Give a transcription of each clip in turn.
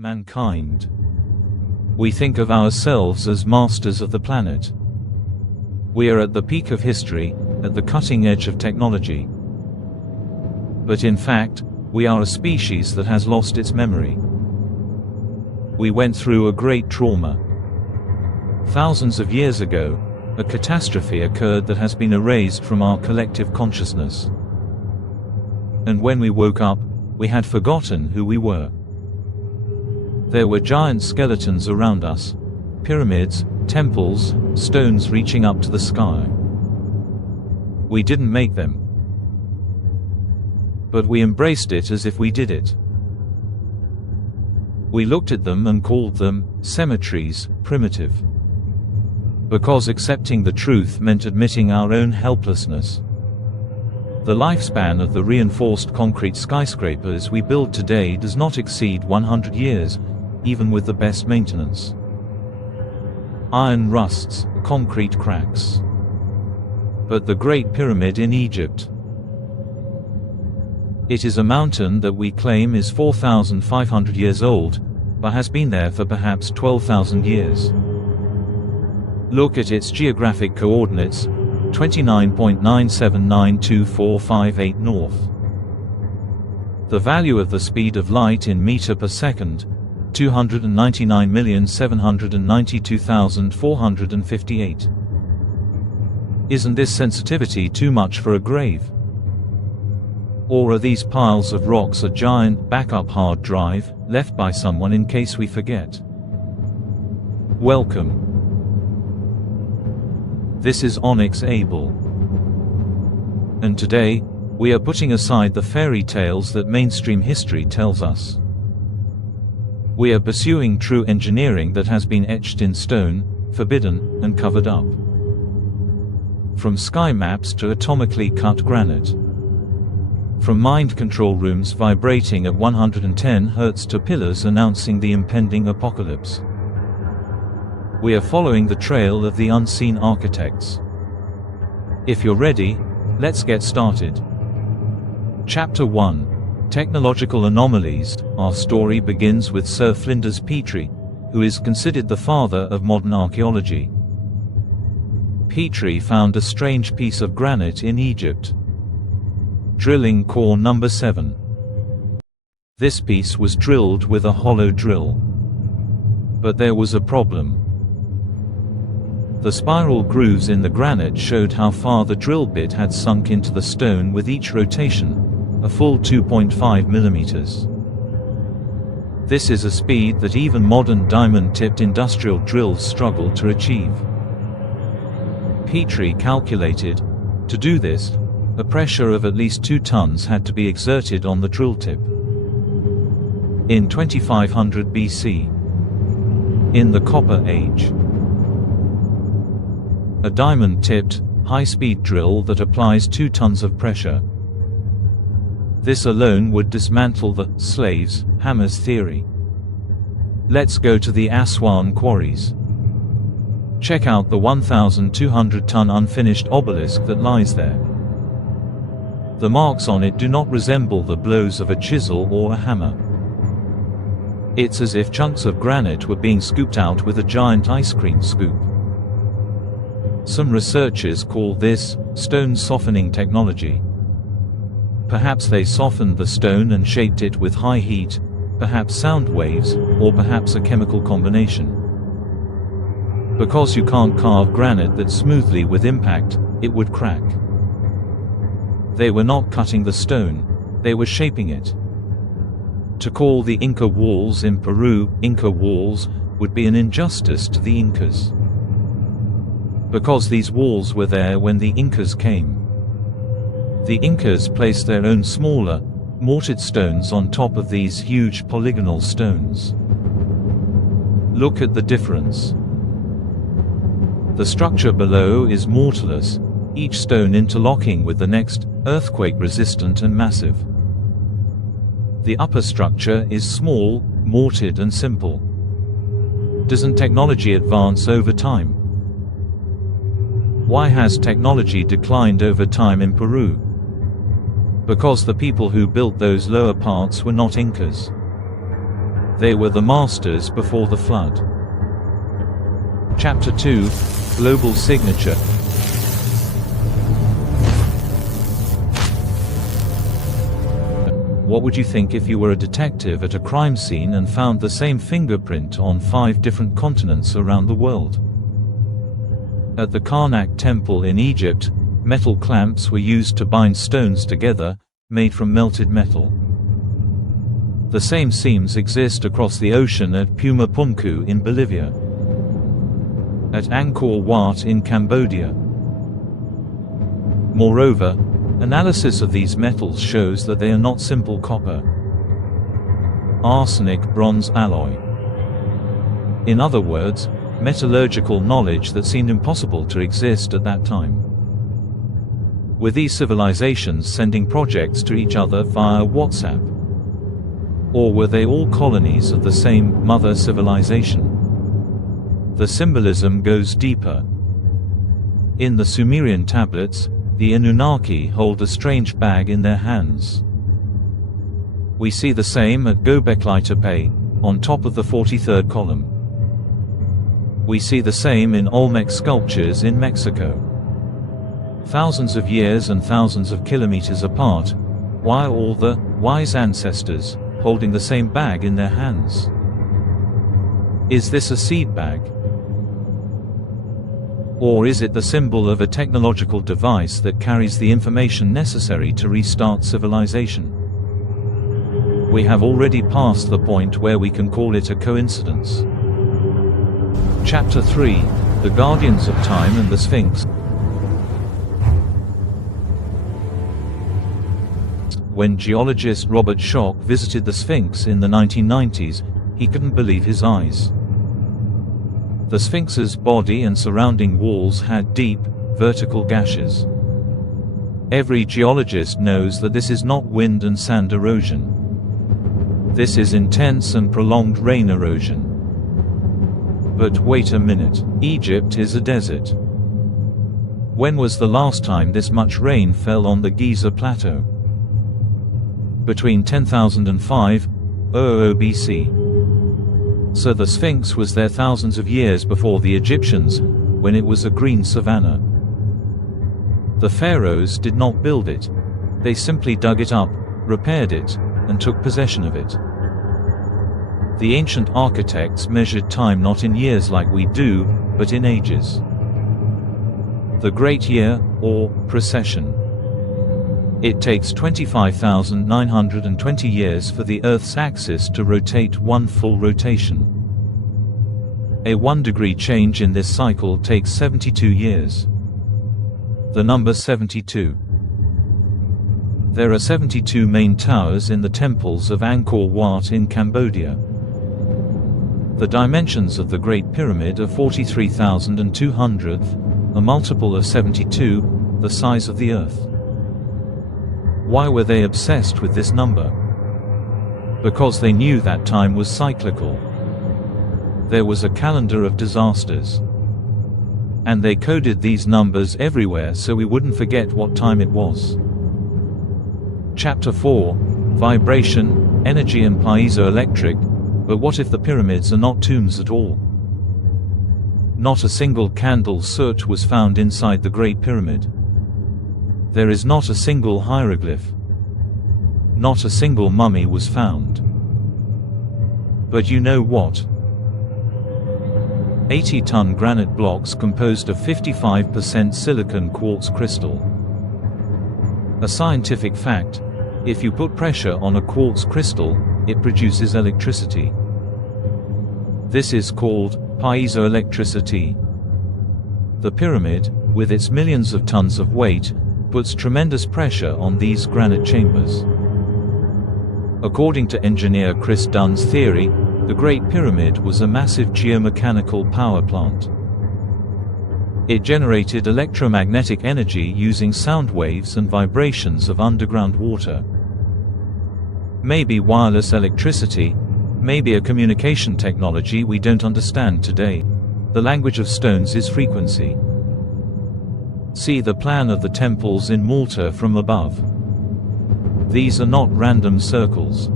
Mankind. We think of ourselves as masters of the planet. We are at the peak of history, at the cutting edge of technology. But in fact, we are a species that has lost its memory. We went through a great trauma. Thousands of years ago, a catastrophe occurred that has been erased from our collective consciousness. And when we woke up, we had forgotten who we were. There were giant skeletons around us, pyramids, temples, stones reaching up to the sky. We didn't make them. But we embraced it as if we did it. We looked at them and called them cemeteries, primitive. Because accepting the truth meant admitting our own helplessness. The lifespan of the reinforced concrete skyscrapers we build today does not exceed 100 years, even with the best maintenance. Iron rusts, concrete cracks. But the Great Pyramid in Egypt. It is a mountain that we claim is 4,500 years old, but has been there for perhaps 12,000 years. Look at its geographic coordinates, 29.979245 north. The value of the speed of light in meter per second, 299,792,458. Isn't this sensitivity too much for a grave? Or are these piles of rocks a giant backup hard drive, left by someone in case we forget? Welcome. This is Onyx Able. And today, we are putting aside the fairy tales that mainstream history tells us. We are pursuing true engineering that has been etched in stone, forbidden, and covered up. From sky maps to atomically cut granite. From mind control rooms vibrating at 110 Hz to pillars announcing the impending apocalypse. We are following the trail of the unseen architects. If you're ready, let's get started. Chapter 1. Technological Anomalies. Our story begins with Sir Flinders Petrie, who is considered the father of modern archaeology. Petrie found a strange piece of granite in Egypt. Drilling core number 7. This piece was drilled with a hollow drill. But there was a problem. The spiral grooves in the granite showed how far the drill bit had sunk into the stone with each rotation, a full 2.5 millimeters. This is a speed that even modern diamond-tipped industrial drills struggle to achieve. Petrie calculated, to do this, a pressure of at least 2 tons had to be exerted on the drill tip. In 2500 BC, in the Copper Age, a diamond-tipped, high-speed drill that applies 2 tons of pressure. This alone would dismantle the slaves' hammers theory. Let's go to the Aswan quarries. Check out the 1,200-ton unfinished obelisk that lies there. The marks on it do not resemble the blows of a chisel or a hammer. It's as if chunks of granite were being scooped out with a giant ice cream scoop. Some researchers call this stone softening technology. Perhaps they softened the stone and shaped it with high heat, perhaps sound waves, or perhaps a chemical combination. Because you can't carve granite that smoothly with impact, it would crack. They were not cutting the stone, they were shaping it. To call the Inca walls in Peru Inca walls would be an injustice to the Incas. Because these walls were there when the Incas came. The Incas placed their own smaller, mortared stones on top of these huge polygonal stones. Look at the difference. The structure below is mortarless, each stone interlocking with the next, earthquake-resistant and massive. The upper structure is small, mortared and simple. Doesn't technology advance over time? Why has technology declined over time in Peru? Because the people who built those lower parts were not Incas. They were the masters before the flood. Chapter 2: Global Signature. What would you think if you were a detective at a crime scene and found the same fingerprint on 5 different continents around the world? At the Karnak temple in Egypt, metal clamps were used to bind stones together, made from melted metal. The same seams exist across the ocean at Puma Punku in Bolivia, at Angkor Wat in Cambodia. Moreover, analysis of these metals shows that they are not simple copper, arsenic bronze alloy. In other words, metallurgical knowledge that seemed impossible to exist at that time. Were these civilizations sending projects to each other via WhatsApp? Or were they all colonies of the same mother civilization? The symbolism goes deeper. In the Sumerian tablets, the Anunnaki hold a strange bag in their hands. We see the same at Göbekli Tepe, on top of the 43rd column. We see the same in Olmec sculptures in Mexico. Thousands of years and thousands of kilometers apart, why are all the wise ancestors holding the same bag in their hands? Is this a seed bag? Or is it the symbol of a technological device that carries the information necessary to restart civilization? We have already passed the point where we can call it a coincidence. Chapter 3: The Guardians of Time and the Sphinx. When geologist Robert Schoch visited the Sphinx in the 1990s, he couldn't believe his eyes. The Sphinx's body and surrounding walls had deep, vertical gashes. Every geologist knows that this is not wind and sand erosion. This is intense and prolonged rain erosion. But wait a minute, Egypt is a desert. When was the last time this much rain fell on the Giza Plateau? Between 10,000 and 5,000 BC. So the Sphinx was there thousands of years before the Egyptians, when it was a green savanna. The pharaohs did not build it. They simply dug it up, repaired it, and took possession of it. The ancient architects measured time not in years like we do, but in ages. The Great Year, or precession. It takes 25,920 years for the Earth's axis to rotate one full rotation. A 1-degree change in this cycle takes 72 years. The number 72. There are 72 main towers in the temples of Angkor Wat in Cambodia. The dimensions of the Great Pyramid are 43,200, a multiple of 72, the size of the Earth. Why were they obsessed with this number? Because they knew that time was cyclical. There was a calendar of disasters. And they coded these numbers everywhere so we wouldn't forget what time it was. Chapter 4: Vibration, Energy and Piezoelectric. But what if the pyramids are not tombs at all? Not a single candle soot was found inside the Great Pyramid. There is not a single hieroglyph. Not a single mummy was found. But you know what? 80-ton granite blocks composed of 55% silicon quartz crystal. A scientific fact: if you put pressure on a quartz crystal, it produces electricity. This is called piezoelectricity. The pyramid, with its millions of tons of weight, puts tremendous pressure on these granite chambers. According to engineer Chris Dunn's theory, the Great Pyramid was a massive geomechanical power plant. It generated electromagnetic energy using sound waves and vibrations of underground water. Maybe wireless electricity, maybe a communication technology we don't understand today. The language of stones is frequency. See the plan of the temples in Malta from above. These are not random circles.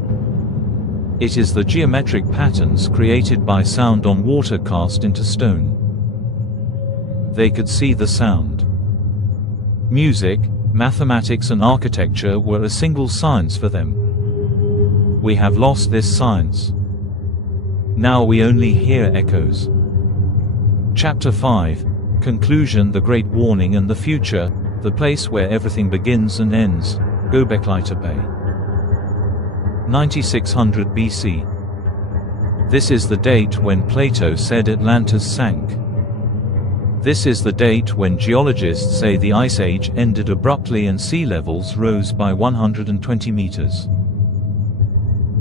It is the geometric patterns created by sound on water cast into stone. They could see the sound. Music, mathematics and architecture were a single science for them. We have lost this science. Now we only hear echoes. Chapter 5. Conclusion: The Great Warning and the Future, the place where everything begins and ends. Göbekli Tepe. 9600 BC. This is the date when Plato said Atlantis sank. This is the date when geologists say the Ice Age ended abruptly and sea levels rose by 120 meters.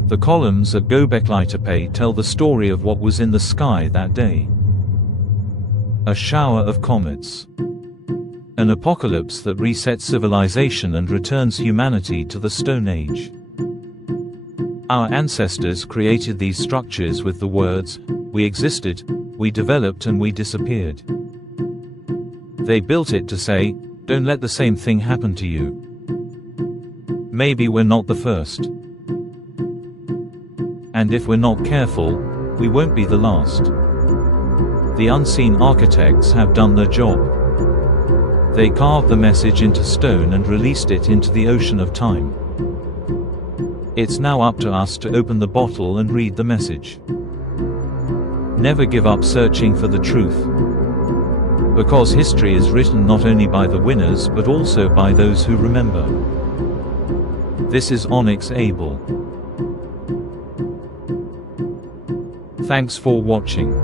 The columns at Göbekli Tepe tell the story of what was in the sky that day. A shower of comets. An apocalypse that resets civilization and returns humanity to the Stone Age. Our ancestors created these structures with the words, "We existed, we developed and we disappeared." They built it to say, "Don't let the same thing happen to you." Maybe we're not the first. And if we're not careful, we won't be the last. The unseen architects have done their job. They carved the message into stone and released it into the ocean of time. It's now up to us to open the bottle and read the message. Never give up searching for the truth. Because history is written not only by the winners but also by those who remember. This is Onyx Able. Thanks for watching.